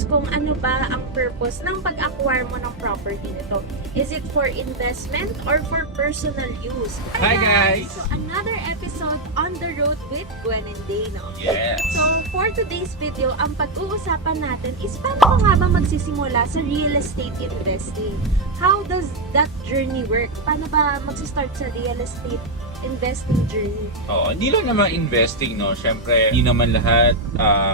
depends kung ano ba ang purpose ng pag-acquire mo ng property nito. Is it for investment or for personal use? Hi guys! So another episode on the road with Gwen and Dano. Yes! So for today's video, ang pag-uusapan natin is paano ka nga ba magsisimula sa real estate investing? How does that journey work? Paano ba mag-start sa real estate investing journey? Oo, hindi lang naman investing, no? Siyempre, hindi naman lahat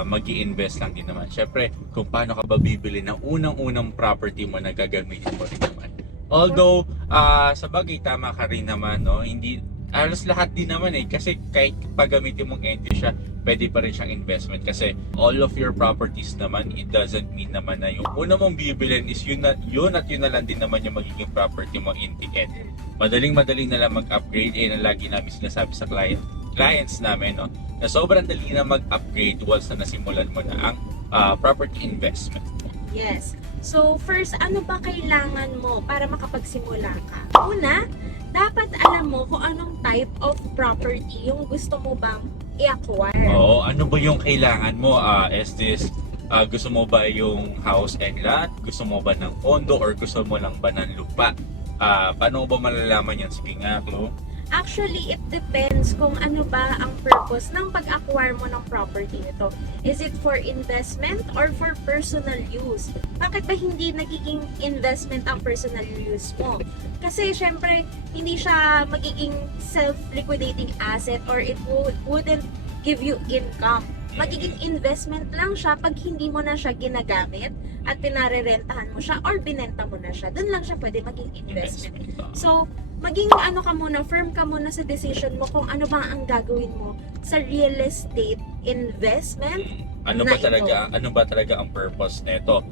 mag-i-invest lang din naman. Siyempre, kung paano ka ba bibili ng unang-unang property mo na gagamitin mo rin naman. Although, sa bagay, tama ka rin naman, no? Hindi, halos lahat din naman kasi kahit paggamitin mong entity siya, pwede pa rin siyang investment kasi all of your properties naman, it doesn't mean naman na yung una mong bibilin is yun at yun na lang din naman yung magiging property mo in the end. Madaling na lang mag-upgrade, na lagi namin sinasabi sa clients namin, no, na sobrang dali na mag-upgrade once na nasimulan mo na ang property investment. Yes. So first, ano ba kailangan mo para makapagsimula ka? Una, dapat alam mo kung anong type of property yung gusto mo bang i-acquire. Oo, ano ba yung kailangan mo? Gusto mo ba yung house and lot? Gusto mo ba ng condo or gusto mo lang ba ng lupa? Paano ba malalaman yan? Sige nga, Chloe. Actually, it depends kung ano ba ang purpose ng pag-acquire mo ng property nito. Is it for investment or for personal use? Bakit ba hindi nagiging investment ang personal use mo? Kasi syempre, hindi siya magiging self-liquidating asset or it wouldn't give you income. Magiging investment lang siya pag hindi mo na siya ginagamit at pinarerentahan mo siya or binenta mo na siya. Doon lang siya pwede maging investment. So, maging firm ka muna sa decision mo kung ano ba ang gagawin mo sa real estate investment. Ano ba talaga ang purpose nito?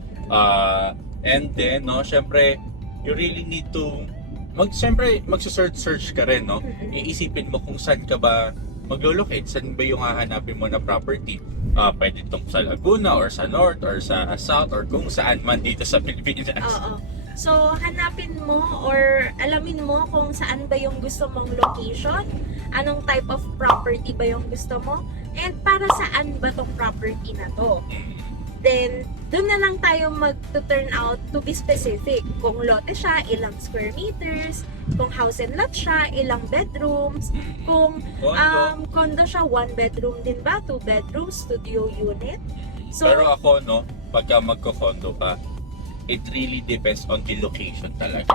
And then, no, syempre, you really need to magse-search ka rin, no? Iisipin mo kung saan ka ba maglo-locate, saan ba yung hahanapin mo na property. Pwede itong sa Laguna or sa North or sa South or kung saan man dito sa Pilipinas. Oo. So, hanapin mo or alamin mo kung saan ba yung gusto mong location, anong type of property ba yung gusto mo, and para saan ba tong property na to. Then, doon na lang tayo mag-turn out to be specific. Kung lote siya, ilang square meters, kung house and lot siya, ilang bedrooms, kung condo siya, 1 bedroom din ba, 2 bedrooms, studio unit. So, pero ako, no, pagka magko-condo ka, it really depends on the location talaga.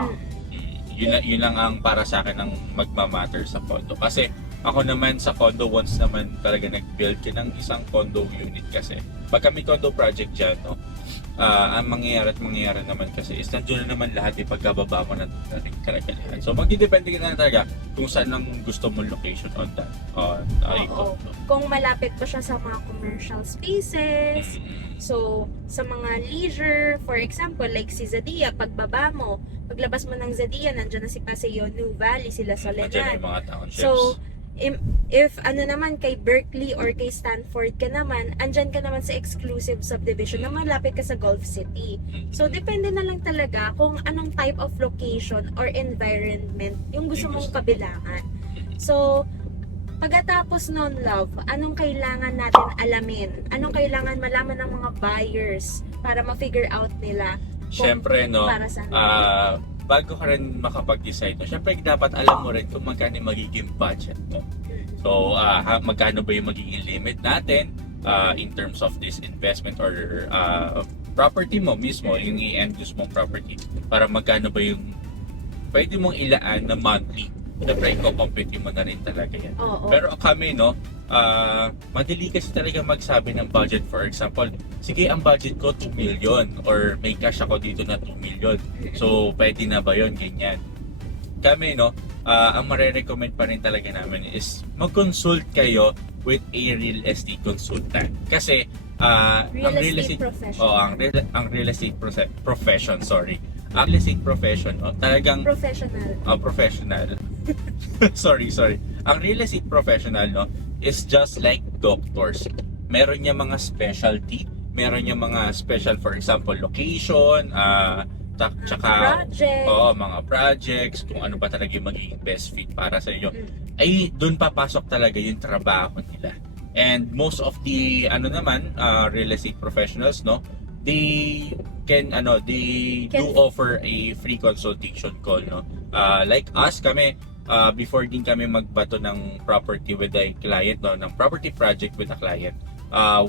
Yun lang ang para sa akin ang magmamatter sa condo. Kasi ako naman sa condo, once naman talaga nag-build ka ng isang condo unit kasi pagka may condo project dyan, no, ang mangyayari naman kasi is nandiyon na naman lahat pagkababa mo na rin talaga lahat. So magdidepende ka na talaga kung saan ang gusto mong location on that condo. Kung malapit pa siya sa mga commercial spaces, so sa mga leisure, for example, like si Zadia, pagbaba mo, paglabas mo ng Zadia, nandiyan na si Paseo New Valley, sila Soledad. Nandiyan yung mga townships. So, if naman kay Berkeley or kay Stanford ka naman, andyan ka naman sa exclusive subdivision na malapit ka sa Gulf City. So, depende na lang talaga kung anong type of location or environment yung gusto mong kabilangan. So, pagkatapos nun, love, anong kailangan natin alamin? Anong kailangan malaman ng mga buyers para ma-figure out nila Siyempre, no, para sa bago ka rin makapag-decide, no, siyempre dapat alam mo rin kung magkano magiging budget, no? So, magkano ba yung magiging limit natin in terms of this investment or property mo mismo, yung i-end use mong property, para magkano ba yung pwede mong ilaan na monthly. Siyempre, compute mo na rin talaga yan. Pero kami, no, madali kasi talaga magsabi ng budget. For example, sige, ang budget ko 2 million or may cash ako dito na 2 million. So, pwede na ba yun? Ganyan. Kami, no, ang marirecommend pa rin talaga namin is mag-consult kayo with a real estate consultant. Kasi, ang real estate profession, ang real estate profession, talagang professional. sorry. Ang real estate professional, no, is just like doctors. Meron niya mga specialty, meron niya mga special, for example, location, tsaka mga projects, kung ano ba talaga yung magiging best fit para sa inyo. Ay doon papasok talaga yung trabaho nila. And most of the real estate professionals, no, they do offer a free consultation call, no. Like us, kami before din kami magbato ng property with a client, no, ng property project with a client,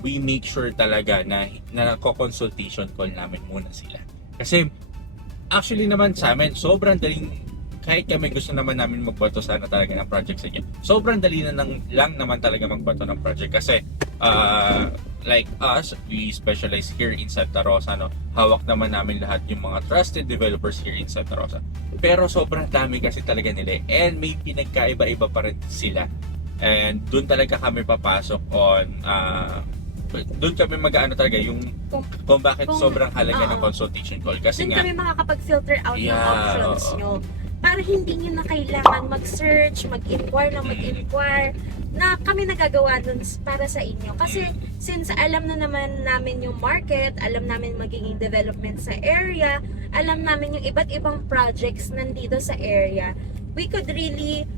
we make sure talaga na nako-consultation call namin muna sila. Kasi actually naman sa amin, sobrang daling, kahit kami gusto naman namin magbato sana talaga ng project sa inyo, sobrang dali na lang naman talaga magbato ng project. Kasi like us, we specialize here in Santa Rosa, no? Hawak naman namin lahat yung mga trusted developers here in Santa Rosa. Pero sobrang dami kasi talaga nila, and may pinagkaiba-iba pa rin sila. And doon talaga kami papasok on doon kami mag-ano talaga yung kung bakit sobrang halaga ng consultation call. Kasi doon nga kami makakapag-filter out ng options oo. nyo. Para hindi nyo na kailangan mag-search, mag-inquire na mag-inquire, na kami nagagawa dun para sa inyo. Kasi since alam na naman namin yung market, alam namin magiging development sa area, alam namin yung iba't ibang projects nandito sa area, we could really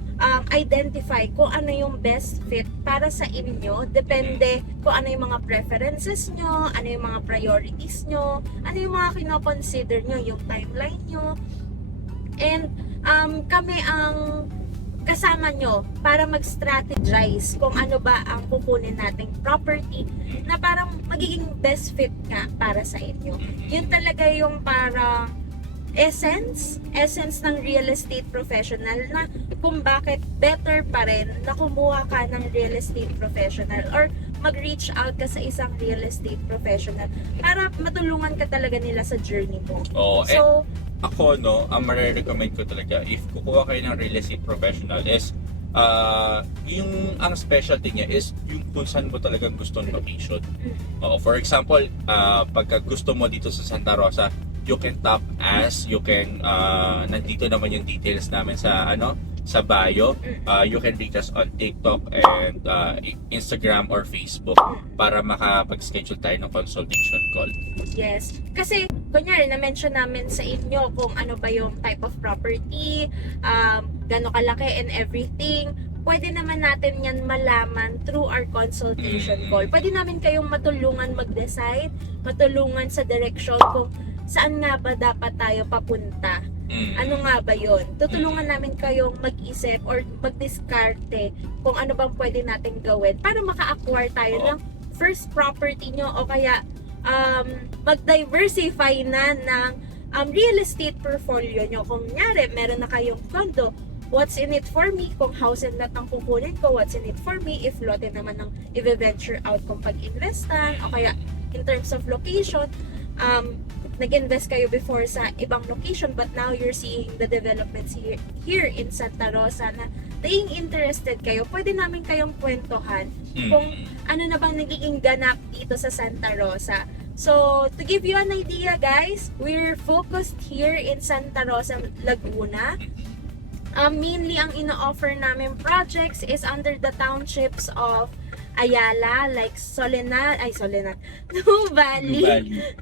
identify kung ano yung best fit para sa inyo. Depende kung ano yung mga preferences nyo, ano yung mga priorities nyo, ano yung mga kinoconsider nyo, yung timeline nyo. And kami ang kasama nyo para mag-strategize kung ano ba ang kukunin nating property na parang magiging best fit nga para sa inyo. Yun talaga yung parang essence ng real estate professional, na kung bakit better pa rin na kumuha ka ng real estate professional or mag-reach out ka sa isang real estate professional para matulungan ka talaga nila sa journey mo. So, ako, no, ang marirecommend ko talaga, if kukuha kayo ng real estate professional, is yung ang specialty niya is yung kung saan mo talagang gusto ng location. For example, pagka gusto mo dito sa Santa Rosa, you can tap us, you can nandito naman yung details namin sa sa bio. You can reach us on TikTok and Instagram or Facebook para makapag-schedule tayo ng consultation call. Yes. Kasi, kunyari, na-mention namin sa inyo kung ano ba yung type of property, gano'ng kalaki and everything. Pwede naman natin yan malaman through our consultation call. Pwede namin kayong matulungan mag-decide, matulungan sa direction kung saan nga ba dapat tayo papunta. Ano nga ba yun? Tutulungan namin kayong mag-isip or mag-discarte kung ano bang pwede natin gawin para maka-acquire tayo ng first property nyo, o kaya mag-diversify na ng real estate portfolio nyo. Kung nyari, meron na kayong condo, what's in it for me? Kung house and lot ang kukunin ko, what's in it for me? If lote naman ang i-venture out kung pag-investan, o kaya in terms of location, nag-invest kayo before sa ibang location, but now you're seeing the developments here in Santa Rosa na being interested kayo, pwede namin kayong kwentuhan kung ano na bang nagiging ganap dito sa Santa Rosa. So, to give you an idea, guys, we're focused here in Santa Rosa, Laguna. Mainly, ang ino-offer namin projects is under the townships of Ayala, like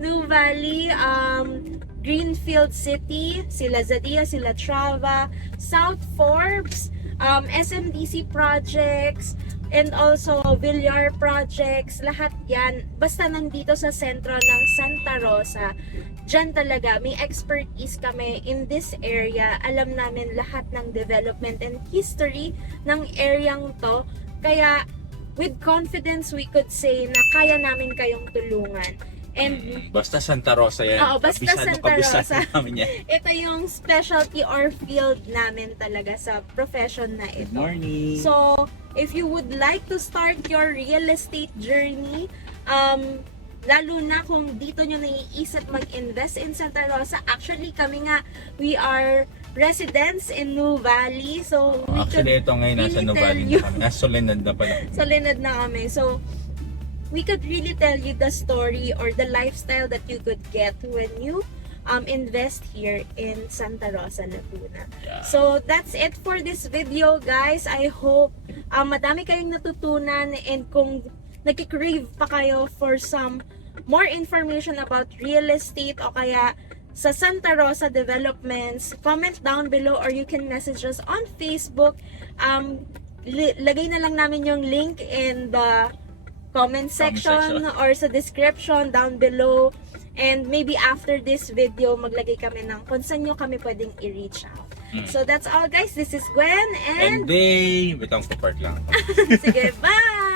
New Valley, Greenfield City, sila Zadia, sila Trava, South Forbes, SMDC projects, and also Villar projects. Lahat yan, basta nandito sa sentro ng Santa Rosa, dyan talaga may expertise kami in this area. Alam namin lahat ng development and history ng areang to, kaya with confidence, we could say na kaya namin kayong tulungan. And basta Santa Rosa yan. Oo, basta Santa Rosa. Namin yan. Ito yung specialty or field namin talaga sa profession na ito. Good morning. So, if you would like to start your real estate journey, lalo na kung dito nyo naiisip mag-invest in Santa Rosa, actually kami nga, we are residents in New Valley. So, actually, ito ngayon nasa New Valley na kami. Soledad na pala. Soledad na kami. So, we could really tell you the story or the lifestyle that you could get when you invest here in Santa Rosa, Laguna. Yeah. So, that's it for this video, guys. I hope madami kayong natutunan, and kung nagkikrave pa kayo for some more information about real estate o kaya sa Santa Rosa developments, comment down below or you can message us on Facebook. Lagay na lang namin yung link in the comment section or sa description down below. And maybe after this video, maglagay kami ng kung saan nyo kami pwedeng i-reach out. So that's all guys. This is Gwen And and they, witang support lang. sige, bye!